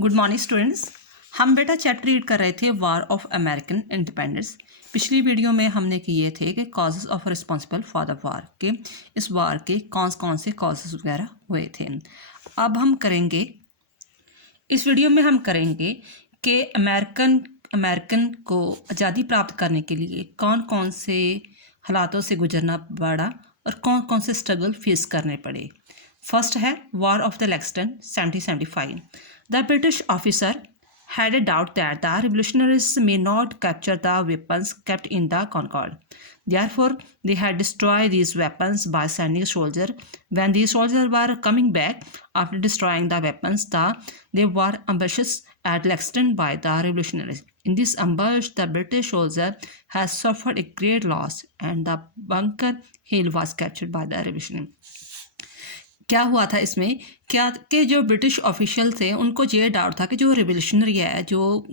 Good morning students. हम बेटा chapter read कर रहे थे वार ऑफ अमेरिकन इंडिपेंडेंस। पिछली वीडियो में हमने किए थे कि causes of responsible for the war के इस वार के कौन से कॉजेज वगैरह हुए थे। अब हम करेंगे इस वीडियो में हम करेंगे कि अमेरिकन को आज़ादी प्राप्त करने के लिए कौन कौन से हालातों से गुजरना पड़ा और कौन कौन से स्ट्रगल फेस करने पड़े। फर्स्ट है war of the Lexton 1775। The British officer had a doubt that the revolutionaries may not capture the weapons kept in the Concord. Therefore, they had destroyed these weapons by sending soldiers. When these soldiers were coming back after destroying the weapons, they were ambushed at Lexington by the revolutionaries. In this ambush, the British soldier has suffered a great loss, and the Bunker Hill was captured by the revolutionaries. क्या हुआ था इसमें क्या कि जो British official थे उनको ये डाउट था कि जो रिवोल्यूशनरी है, जो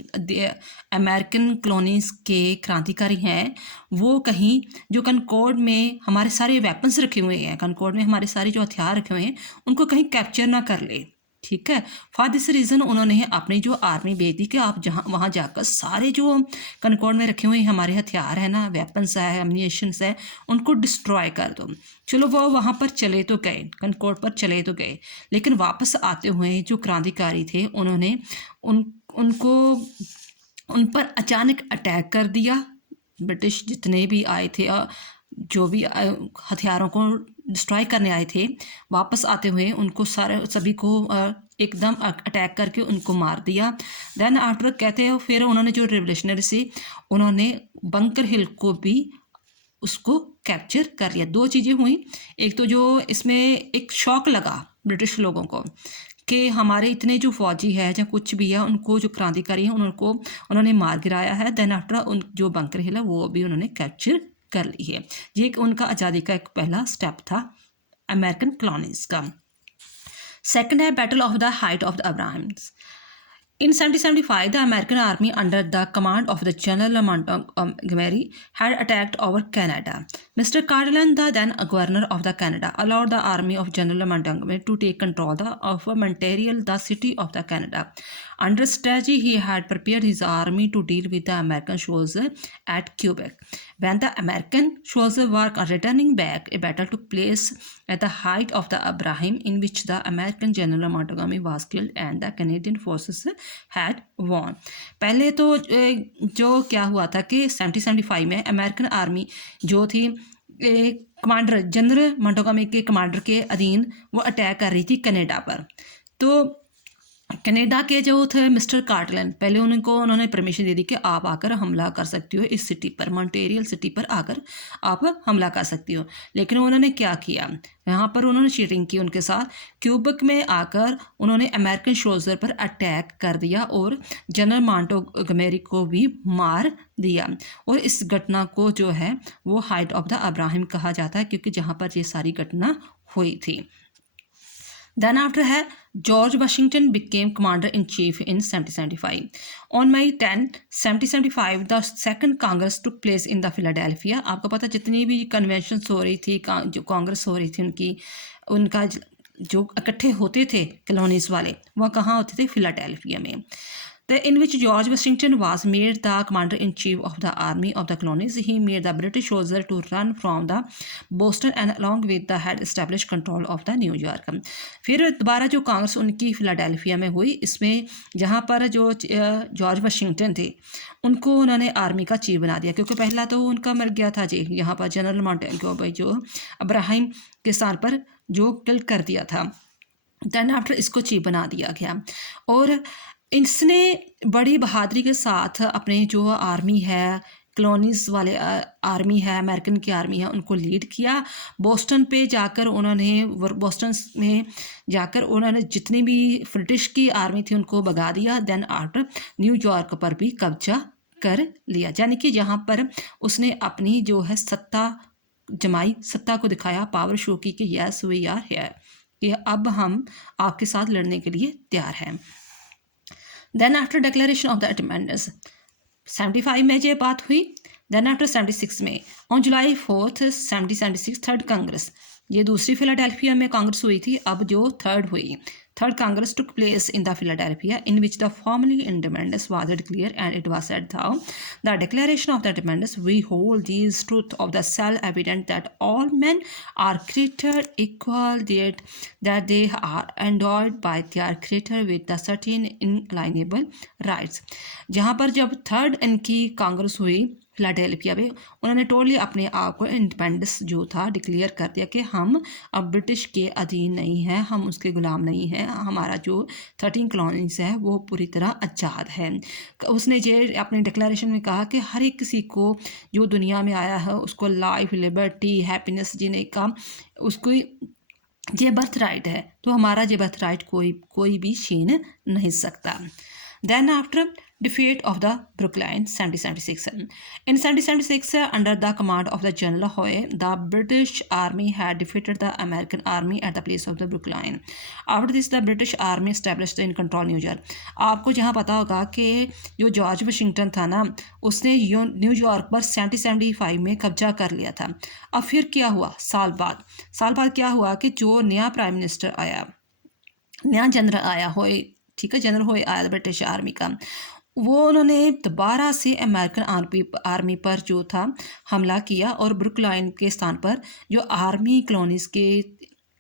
अमेरिकन कॉलोनीज के क्रांतिकारी हैं, वो कहीं जो कनकॉर्ड में हमारे सारे वेपन्स रखे हुए हैं, कनकॉर्ड में हमारे सारे जो हथियार रखे हुए हैं, उनको कहीं कैप्चर ना कर ले। ठीक है, फॉर दिस रीज़न उन्होंने अपनी जो आर्मी भेज दी कि आप जहाँ वहाँ जाकर सारे जो कनकॉर्ड में रखे हुए हमारे हथियार हैं ना, वेपन्स है, एम्यूनिशंस है, उनको डिस्ट्रॉय कर दो। चलो वो वहाँ पर चले तो गए, कनकॉर्ड पर चले तो गए, लेकिन वापस आते हुए जो क्रांतिकारी थे उन्होंने उनको उन पर अचानक अटैक कर दिया। ब्रिटिश जितने भी आए थे, जो भी हथियारों को डिस्ट्रॉय करने आए थे, वापस आते हुए उनको सभी को एकदम अटैक करके उनको मार दिया। देन आफ्टर कहते हैं फिर उन्होंने जो रिवोल्यूशनरी से उन्होंने बंकर हिल को भी उसको कैप्चर कर लिया। दो चीज़ें हुई, एक तो जो इसमें एक शॉक लगा ब्रिटिश लोगों को कि हमारे इतने जो फौजी है या कुछ भी है, उनको जो क्रांतिकारी हैं उनको उन्होंने मार गिराया है। देन आफ्टर उन जो बंकर हिल है वो भी उन्होंने कैप्चर कर ली है। ये उनका आज़ादी का एक पहला स्टेप था अमेरिकन कॉलोनीज का। सेकंड है battle of the height of the Abrahams. In 1775, the American army under the command of the General Montgomery had attacked over Canada. Mr. Carleton, the then governor of the Canada, allowed the army of General Montgomery to take control of Montreal, the city of the Canada. Under strategy, he had prepared his army to deal with the American soldiers at Quebec. When the American soldiers were returning back, a battle took place at the height of the Abraham, in which the American General Montgomery was killed and the Canadian forces had won. पहले तो जो क्या हुआ था कि 1775 में American army जो थी कमांडर जनरल मोंटगोमरी के कमांडर के अधीन वो अटैक कर रही थी कनाडा पर। तो कनाडा के जो थे मिस्टर कार्टलन, पहले उन्होंने परमिशन दे दी कि आप आकर हमला कर सकती हो इस सिटी पर, मॉन्ट्रियल सिटी पर आकर आप हमला कर सकती हो। लेकिन उन्होंने क्या किया, यहाँ पर उन्होंने चीटिंग की उनके साथ। क्यूबेक में आकर उन्होंने अमेरिकन सोल्जर पर अटैक कर दिया और जनरल मोंटगोमरी को भी मार दिया। और इस घटना को जो है वो हाइट ऑफ द अब्राहम कहा जाता है, क्योंकि जहाँ पर ये सारी घटना हुई थी। Then after है George Washington became commander-in-chief in 1775. On May 10, 1775, the second Congress took place in the Philadelphia. आपको पता जितनी भी कन्वेंशंस हो रही थी, जो कांग्रेस हो रही थी उनका जो इकट्ठे होते थे कॉलोनीज वाले, वह कहाँ होते थे? फिलाडेल्फिया में। In which George Washington was made the commander-in-chief of the army of the colonies. He made the British soldiers to run from the Boston and along with the had established control of the New York. फिर दोबारा जो कांग्रेस उनकी Philadelphia में हुई, इसमें जहाँ पर जो जॉर्ज वाशिंगटन थे उनको उन्होंने आर्मी का चीफ बना दिया, क्योंकि पहला तो उनका मर गया था जी, यहाँ पर जनरल मोंटगोमरी जो अब्राहम के स्थान पर जो किल कर दिया था। देन आफ्टर इसको चीफ बना दिया गया और इसने बड़ी बहादुरी के साथ अपने जो आर्मी है, कॉलोनीज वाले आर्मी है, अमेरिकन की आर्मी है, उनको लीड किया। बोस्टन में जाकर उन्होंने जितनी भी ब्रिटिश की आर्मी थी उनको भगा दिया। देन आफ्टर न्यूयॉर्क पर भी कब्जा कर लिया, यानी कि यहाँ पर उसने अपनी जो है सत्ता जमाई, सत्ता को दिखाया, पावर शो की कि यस वी आर हियर, कि अब हम आपके साथ लड़ने के लिए तैयार हैं। Then after declaration of the independence 75 में ये बात हुई। देन आफ्टर 76 में on July 4th 1776 third Congress, ये दूसरी फिलाडेल्फिया में कांग्रेस हुई थी, अब जो third Congress took place in the Philadelphia in which the formally independence was declared, and it was said thou the declaration of the independence we hold these truth of the self-evident that all men are created equal, that they are endowed by their creator with the certain inalienable rights। जहाँ पर जब third इनकी कांग्रेस हुई Philadelphia में, उन्होंने totally अपने आप को इंडिपेंडेंस जो था डिक्लेयर कर दिया कि हम अब ब्रिटिश के अधीन नहीं हैं, हम उसके गुलाम नहीं हैं, हमारा जो 13 कॉलोनीज है वो पूरी तरह आज़ाद है। उसने ये अपने डिक्लेरेशन में कहा कि हर एक किसी को जो दुनिया में आया है उसको लाइफ, लिबर्टी, हैप्पीनेस जीने का उसको ये बर्थ राइट है, तो हमारा ये बर्थ राइट कोई भी छीन नहीं सकता। Then after defeat of the Brooklyn 1776, in 1776 under the command of the General Howe, the British Army had defeated the American Army at the place of the Brooklyn. After this the British Army established in control New York। आपको जहाँ पता होगा कि जो George Washington था ना, उसने New York पर 1775 में कब्जा कर लिया था। अब फिर क्या हुआ, साल बाद क्या हुआ कि जो नया प्राइम मिनिस्टर आया, नया जनरल आया होए, ठीक है, जनरल होए आया ब्रिटिश आर्मी का, वो उन्होंने दोबारा से अमेरिकन आर्मी पर जो था हमला किया और ब्रुकलाइन के स्थान पर जो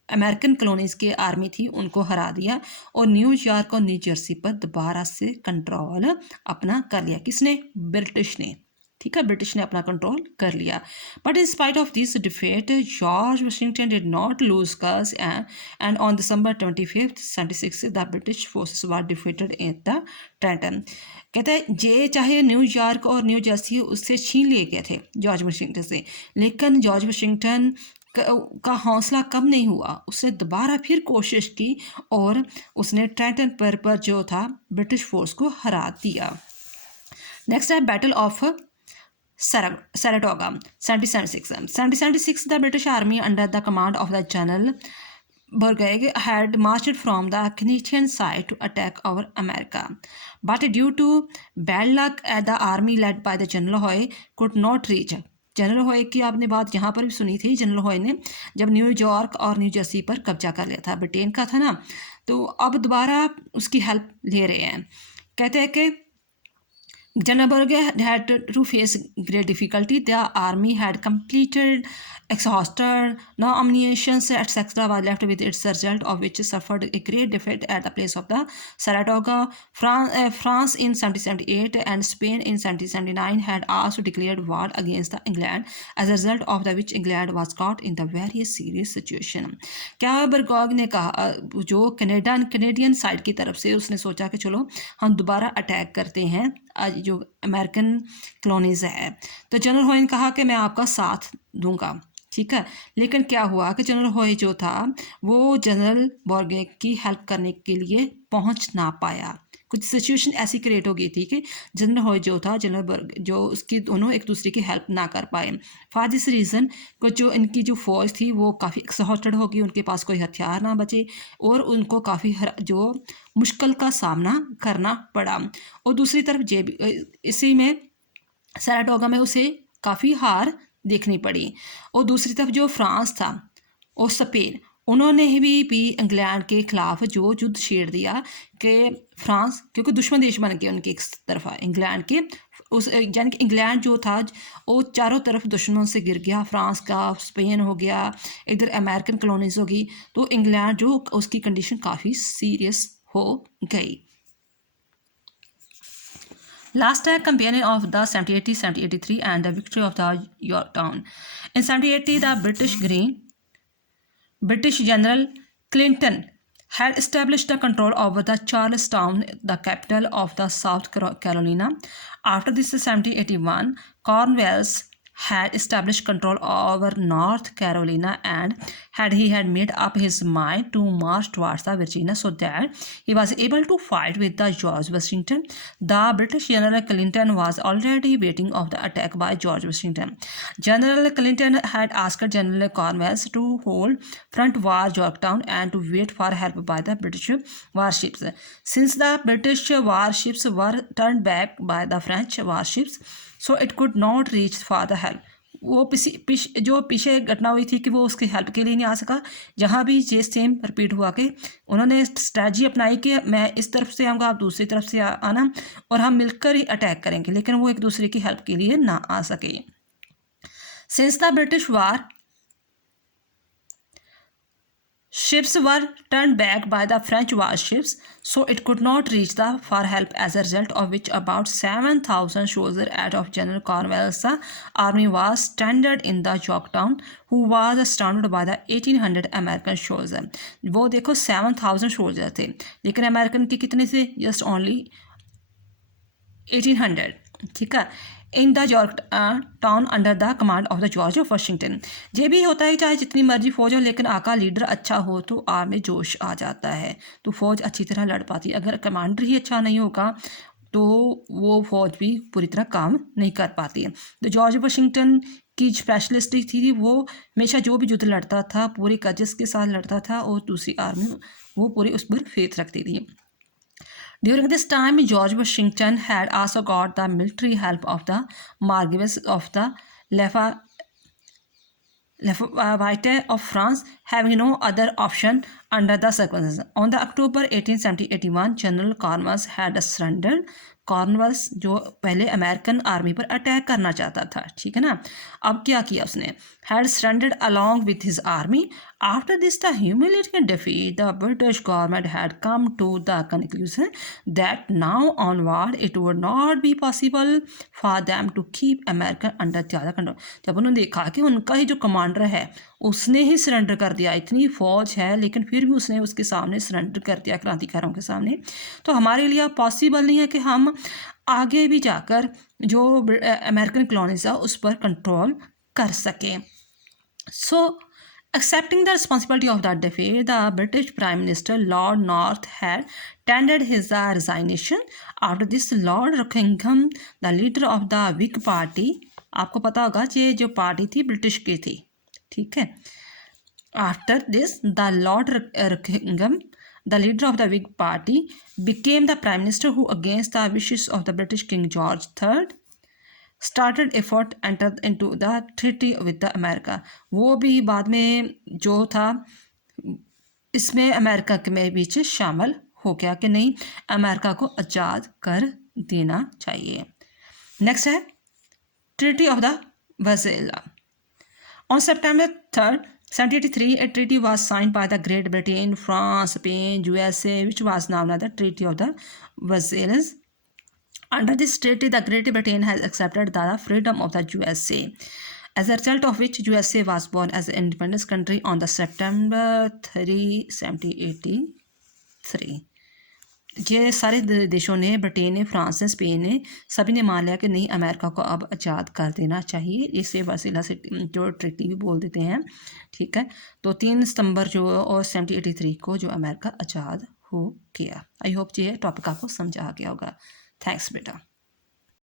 अमेरिकन कॉलोनीज़ के आर्मी थी उनको हरा दिया और न्यूयॉर्क और न्यू जर्सी पर दोबारा से कंट्रोल अपना कर लिया। किसने? ब्रिटिश ने, ठीक है, ब्रिटिश ने अपना कंट्रोल कर लिया। But in spite of this defeat George Washington did not lose cause and on December 25th 1776 the British forces were defeated at the Trenton. कहते हैं जे चाहे न्यूयॉर्क और न्यू जर्सी उससे छीन लिए गए थे जॉर्ज वाशिंगटन से, लेकिन जॉर्ज वाशिंगटन का हौसला कम नहीं हुआ, उसने दोबारा फिर कोशिश की और उसने ट्रेंटन पर जो था ब्रिटिश फोर्स को हरा दिया। नेक्स्ट है battle of Saratoga 1776 the British Army under the command of the General Burgoyne had marched from the Canadian side to attack our America, but due to bad luck the army led by the General Howe could not reach। General होए की आपने बात यहाँ पर भी सुनी थी। General होए ने जब न्यूयॉर्क और न्यू जर्सी पर कब्जा कर लिया था, ब्रिटेन का था ना, तो अब दोबारा उसकी हेल्प ले रहे हैं। कहते हैं कि General Burgoyne had to face great difficulty. The army had completed, exhausted, no ammunition, etc. was left with its result of which suffered a great defeat at the place of the Saratoga. France in 1778 and Spain in 1779 had also declared war against England, as a result of the which England was caught in the very serious situation। क्या बर्गॉग ने कहा, जो Canadian side की तरफ से उसने सोचा कि चलो हम दोबारा अटैक करते हैं जो अमेरिकन कॉलोनीज़ है, तो जनरल होए ने कहा कि मैं आपका साथ दूंगा, ठीक है। लेकिन क्या हुआ कि जनरल होए जो था वो जनरल बर्गॉयन की हेल्प करने के लिए पहुंच ना पाया। कुछ सिचुएशन ऐसी क्रिएट हो गई थी कि जनरल होए जो था जो उसकी दोनों एक दूसरे की हेल्प ना कर पाए। फॉर दिस रीज़न को जो इनकी जो फौज थी वो काफ़ी एक्सहॉस्टेड होगी, उनके पास कोई हथियार ना बचे और उनको काफ़ी जो मुश्किल का सामना करना पड़ा। और दूसरी तरफ इसी में सैराटोगा में उसे काफ़ी हार देखनी पड़ी। और दूसरी तरफ जो फ्रांस था और स्पेन, उन्होंने भी इंग्लैंड के खिलाफ जो युद्ध छेड़ दिया कि फ्रांस, क्योंकि दुश्मन देश बन गए उनकी एक तरफा इंग्लैंड के, उस यानी कि इंग्लैंड जो था वो चारों तरफ दुश्मनों से गिर गया। फ्रांस का, स्पेन हो गया, इधर अमेरिकन कॉलोनीज होगी, तो इंग्लैंड जो उसकी कंडीशन काफ़ी सीरियस हो गई। Last campaign of the 1780-1783 and the victory of the Yorktown. In 1780, the British General Clinton had established the control over the Charlestown, the capital of the South Carolina. After this, 1781, Cornwallis had established control over North Carolina, and he had made up his mind to march towards the Virginia so that he was able to fight with the George Washington. The British General Clinton was already waiting of the attack by George Washington. General Clinton had asked General Cornwallis to hold front war Yorktown and to wait for help by the British warships. Since the British warships were turned back by the French warships, so it could not reach for the help. वो जो पीछे घटना हुई थी कि वो उसकी help के लिए नहीं आ सका, जहाँ भी ये सेम रिपीट हुआ कि उन्होंने स्ट्रैटेजी अपनाई कि मैं इस तरफ से आऊँगा, आप दूसरी तरफ से आना और हम मिलकर ही अटैक करेंगे, लेकिन वो एक दूसरे की हेल्प के लिए ना आ सके। Since the British war, ships were turned back by the French warships, so it could not reach the for help, as a result of which about 7,000 soldiers out of General Cornwallis army was stranded in the Yorktown, who was surrounded by the 1800 American soldiers। वो देखो 7,000 soldier थे, लेकिन American के कितने थे? Just only 1800। ठीक है, in the George town under the command of the George Washington. ये भी होता है चाहे जितनी मर्जी फौज हो, लेकिन आका लीडर अच्छा हो तो आर्मी में जोश आ जाता है, तो फौज अच्छी तरह लड़ पाती है। अगर कमांडर ही अच्छा नहीं होगा तो वो फौज भी पूरी तरह काम नहीं कर पाती है। तो जॉर्ज वाशिंगटन की स्पेशलिस्ट थी वो हमेशा जो भी युद्ध लड़ता था पूरी कजिस के साथ लड़ता था, और दूसरी आर्मी वो पूरी उस पर फेथ रखती थी। During this time, George Washington had also got the military help of the Marquess of the Lafayette of France, having no other option under the circumstances. On the October 1871, General Cornwallis had surrendered। कॉर्नवाल्स जो पहले American army पर attack करना चाहता था, ठीक है ना, अब क्या किया उसने? Had surrendered along with his army. After this the humiliating defeat the British government had come to the conclusion that now onward it would not be possible for them to keep American under ज़्यादा control. जब उन्होंने देखा कि उनका ही जो commander है उसने ही surrender कर दिया, इतनी फौज है लेकिन फिर भी उसने उसके सामने सरेंडर कर दिया क्रांतिकारों के सामने, तो हमारे लिए पॉसिबल नहीं है कि हम आगे भी जाकर जो अमेरिकन कॉलोनीज है उस पर कंट्रोल कर सकें। सो accepting the responsibility of that defeat, the British Prime Minister Lord North had tendered his resignation. After this, Lord Rockingham, the leader of the Whig Party, आपको पता होगा ये जो पार्टी थी ब्रिटिश की थी, ठीक है। After this, the Lord Rockingham, the leader of the Whig Party, became the Prime Minister, who, against the wishes of the British King George III, started effort entered into the treaty with the America। वो भी बाद में जो था इसमें America के में बीच शामिल हो गया कि नहीं, अमेरिका को आज़ाद कर देना चाहिए। नेक्स्ट है treaty of the Versailles. On September 3rd, 1783, a treaty was signed by the Great Britain, France, Spain, USA, which was known as the Treaty of the Versailles. Under this treaty, the Great Britain has accepted the freedom of the USA, as a result of which USA was born as an independent country on the September 3, 1783। ये सारे देशों ने, Britain ने, France ने, Spain ने, सभी ने मान लिया कि नहीं अमेरिका को अब आज़ाद कर देना चाहिए। इसे वसीला से जो ट्रीटी भी बोल देते हैं, ठीक है। तो 3 सितंबर जो और 1783 को जो अमेरिका आज़ाद हो गया। आई होप ये टॉपिक आपको समझ आ गया होगा। थैंक्स बेटा।